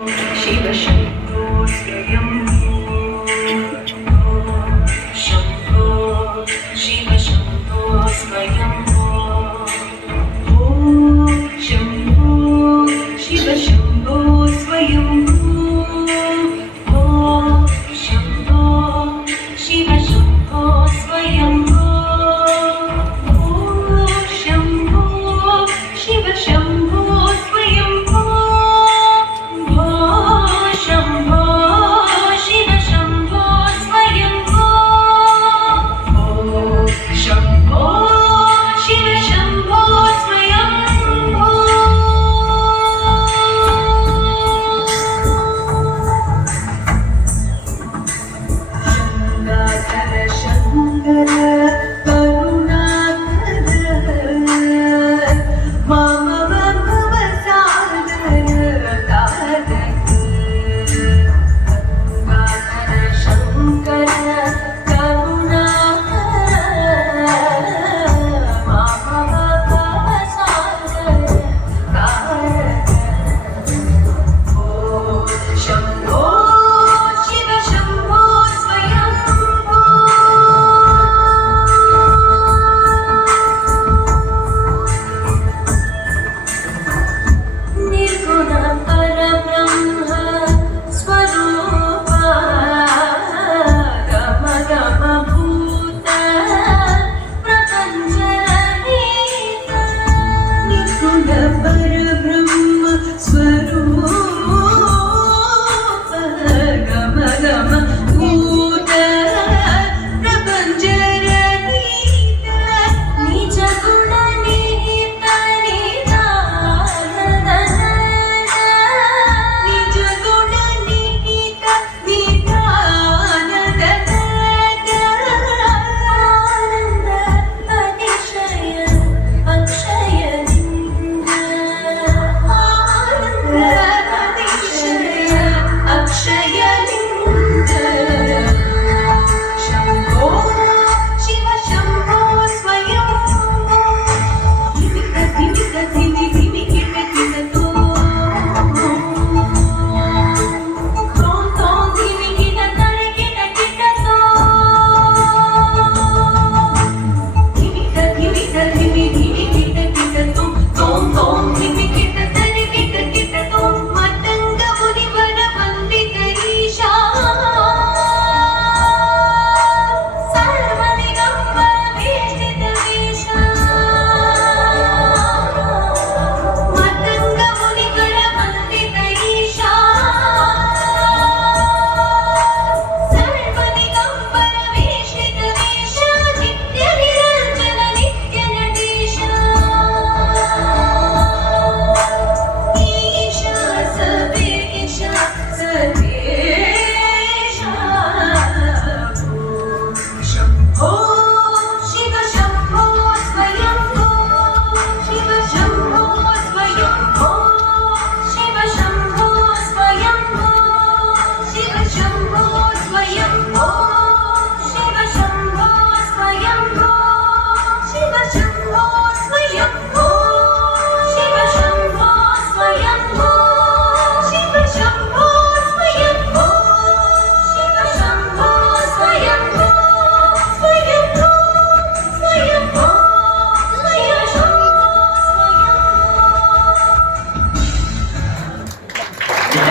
शिव शम्भो शम्भो शिव शम्भो स्वयम्भो शम्भो शिव शम्भो स्वयम्भो शम्भो शिव शम्भो स्वयम्भो शम्भो शिव शम्भो स्वयम्भो शम्भो शिव शम्भो स्वयम्भो शम्भो शिव शम्भो स्वयम्भो शङ्कर करुणाकर मम भवसागर तारक शङ्कर करुणाकर मम भवसागर तारक शम्भो शिव शम्भो स्वयम्भो निर्गुण परब्रह्म स्वरूप गम गम भूत प्रपञ्चरहित निर्गुण परब्रह्म स्वरूप गम गम भूत प्रपञ्चरहित निज गुण निहित निधान निज गुण निहित निधान आनंद अतिशय अक्षय लिंग आनंद अतिशय अक्षय लिंग शम्भो शिव शम्भो स्वयम्भो धिमिक धिमिक धिमि धिमि किट किट तो तों तों धिमि किट तरि किट किट तो धिमिक धिमिक धिमि धिमि किट किट तो तों तों धिमि किट तरि किट किट तो मतंग मुनिवर वंदित ईशा सर्वदिगंबर वेष्टित वेशा मतंग मुनिवर वंदित ईशा सर्वदिगंबर वेष्टित वेशा नित्य निरंजन नित्य नटेशा ईशा सर्वेशा सर्वे